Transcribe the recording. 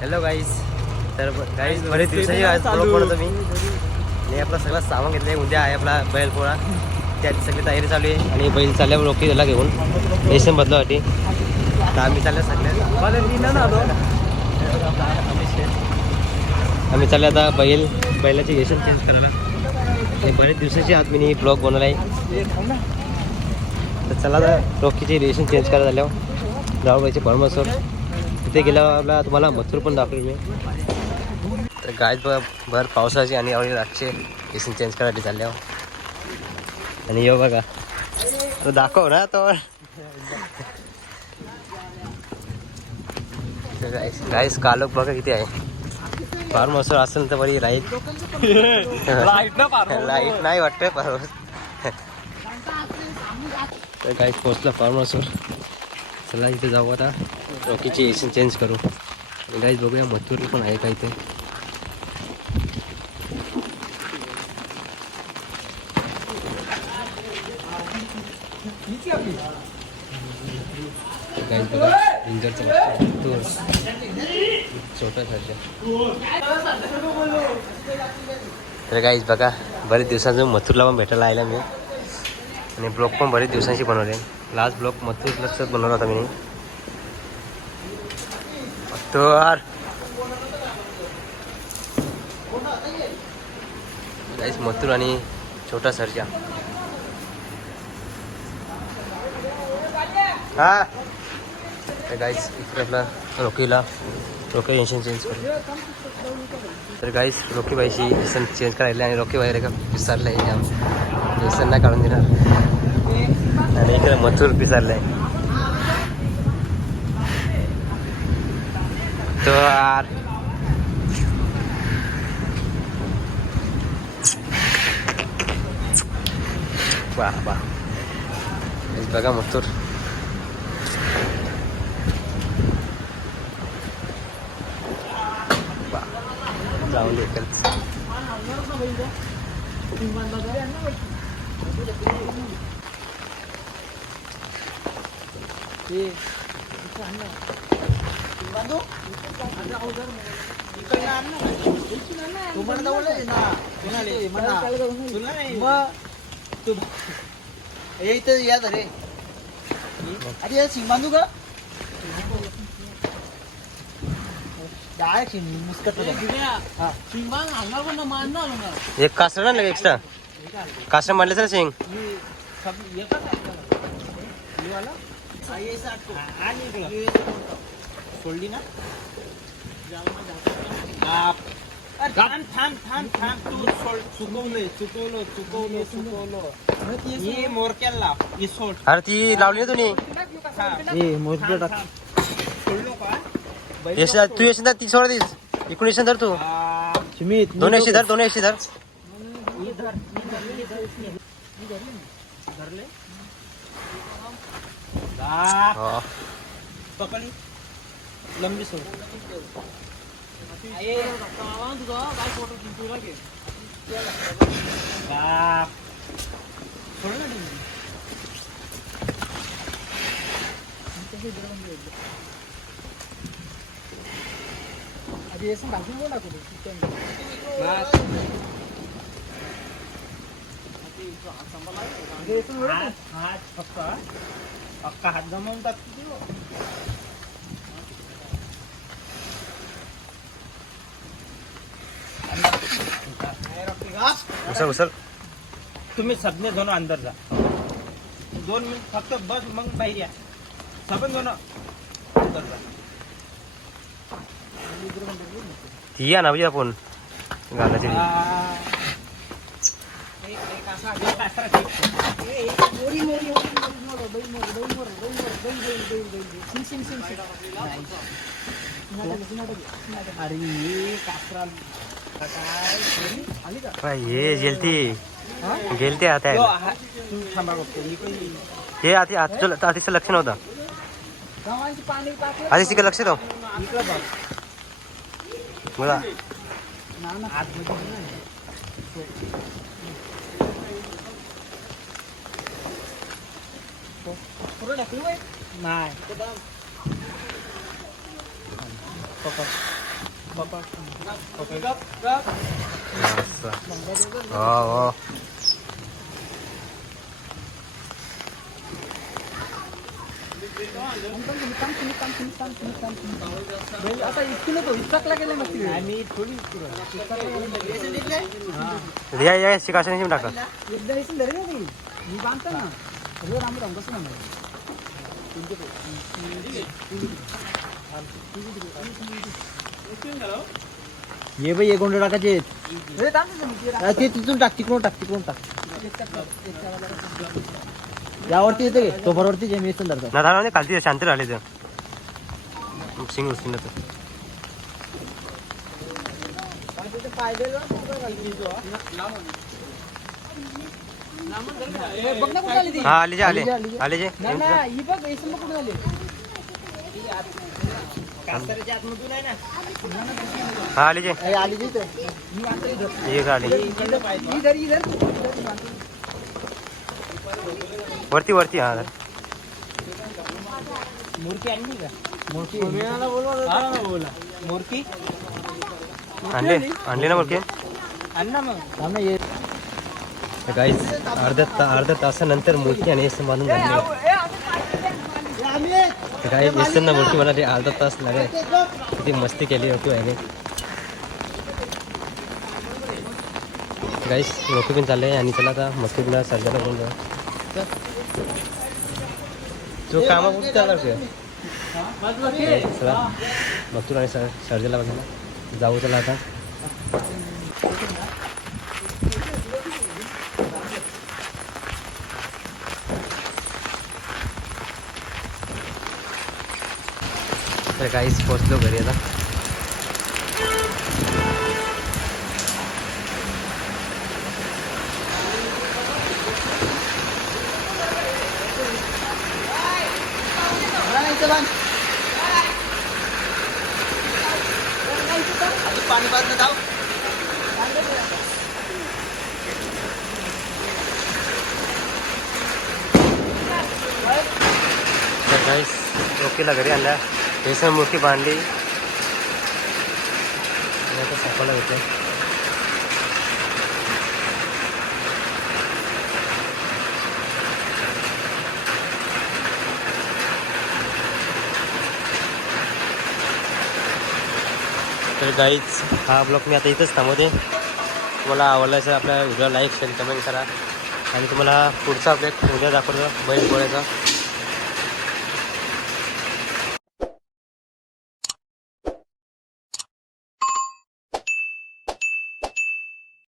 Hello गाईस तर गाईस बरेच दिवसाची बनवतो मी. आणि आपला सगळं सामान घेतलं उद्या आहे आपला बैल पोळा त्याची सगळी तयारी चालू आहे. आणि बैल चालल्यावर रोखी त्याला घेऊन. एस बदलासाठी तर आम्ही चाललो सगळ्या आम्ही चाललो आता बैल बैलाचे येशन चेंज करायला. आणि बरेच दिवसाची आज मी ब्लॉग बनवला आहे. तर चला आता रोखीचे रेशन चेंज करायला झाल्यावर जाऊबाईचे परमेश्वर तिथे आपला तुम्हाला मथुर पण दाखवेल मी तर गाय भर पावसाची आणि आवडी रातचे रेशन चेंज करायला चालल्यावर आणि येऊ बघा. तो दाखव ना तो. गाईस कालोख बघा किती आहे. फार्म हाऊसवर असेल तर बरी लाइट लाइट नाही वाटतंय फार्म तर काही पोचला फार्म हाऊसवर चला इथे जाऊ आता. रॉकीची एसी चेंज करू. आणि गाईज बघूया मथुर पण आहे का इथे गाईज बघा इंजरचं मथुर. छोटा तर गाईज बघा बरेच दिवसांचं मथुरला पण भेटायला आयला मी. आणि ब्लॉग पण बरेच दिवसांची बनवले. लास्ट ब्लॉग मथुर लक्षात बनवला होता मी. तर. गाईज मथुर आणि छोटा सरजा. हा. तर गाईज इकडे आपला रोकीला रोकी एन्शन चेंज करू तर गाईस रोकीबाईची इंशन चेंज करायला आणि रोकी बाहेर का विसरलं आहे इंशन नाही काढून देणार. आणि इकडे मथुर आहे तर वा वा हेच बघा मथुर वा जाऊन दे इकडे. या रे अरे या सिंग बांधू का डायरेक्ट सिंग मुस्कट एक कासर ना का एक्स्ट्रा कासर म्हणलं सर सिंग सोडली ना? थांब थांब थांब थांब. तू सोड. चुकवलंय चुकवलं चुकवलं चुकवलं. ही मोरक्याला ही सोड. अरे ती लावली ना तुम्ही मोरक्या टाक. सोडलो का यश तू यश ती सोड तीस इकडून यश धर तू. सुमित दोन यशी धर दोन धर. धरले हो. पकडी लंबी सोड बाप सोड ना डिंगी. बास. हात हात फक्त पक्का हात जमवून टाकतो तू. उचल उचल तुम्ही सगळे जण अंदर जा. दोन मिनिट फक्त बस मग बाहेर या. सगळे जण अंदर जा. या ना म्हणजे आपण घालायची. ती. हे गेलती. गेलती आता. हा. हे आधी आतीचं आधीचं लक्ष नव्हतं. आधीच तिकडे लक्ष मला आतमध्ये नाही. पुढं ढकलू बाई? नाही पकड मस्त. हो हो आता इतकी नको इतकाकला गेले मग आम्ही थोडी या या शिकाशन टाका एकदा येशील धरे ना तुम्ही मी बांधतो ना अरे राम राम कसं म्हणणार ये बाई एक गोंड टाकायचे ते तिथून टाक तिकडून टाक तिकडून टाक. यावरती येते तो बरोबरती जे मी संदर्भ ना राहिला खालती शांत राहिले ते. सिंग उचलून येतं. ए, बघ ना कुठं आली ती हा आले जे. आले आले जे. नाही ना ही बघ येशील बघ कुठं आली हा आले जे आली. एक. वरती वरती हा मूर्ती आणली का? मूर्ती. बोला मूर्ती? आणले? आणले ना वरती आण ना मग. थांब ना ये. गाईज अर्ध्या ता अर्ध्या तासानंतर मूर्ती आणि बांधून झाली काय बेसन ना मोठी मला म्हणाली अर्धा तास लागेल. किती मस्ती केली होती आहे गाईस लोक पण चालले आणि चला आता मस्ती बिना सर्जाला घेऊन जाऊ. तो कामा कुठे चला मथुर आणि सर सर्जेला बघायला. जाऊ चला आता. तर काहीच पोचलो घरी आता पाणी पाजलं जाऊ तर काहीच ओकेला बेसन मूर्ती बांधली. आता सापाला घेतलं. तर गाईच हा ब्लॉग मी आता इथंच थांबवते. तुम्हाला आवडला असेल आपल्या व्हिडिओ लाईक शेअर कमेंट करा. आणि तुम्हाला पुढचा ब्लॉग उद्या दाखवतो बैल पोळ्याचा.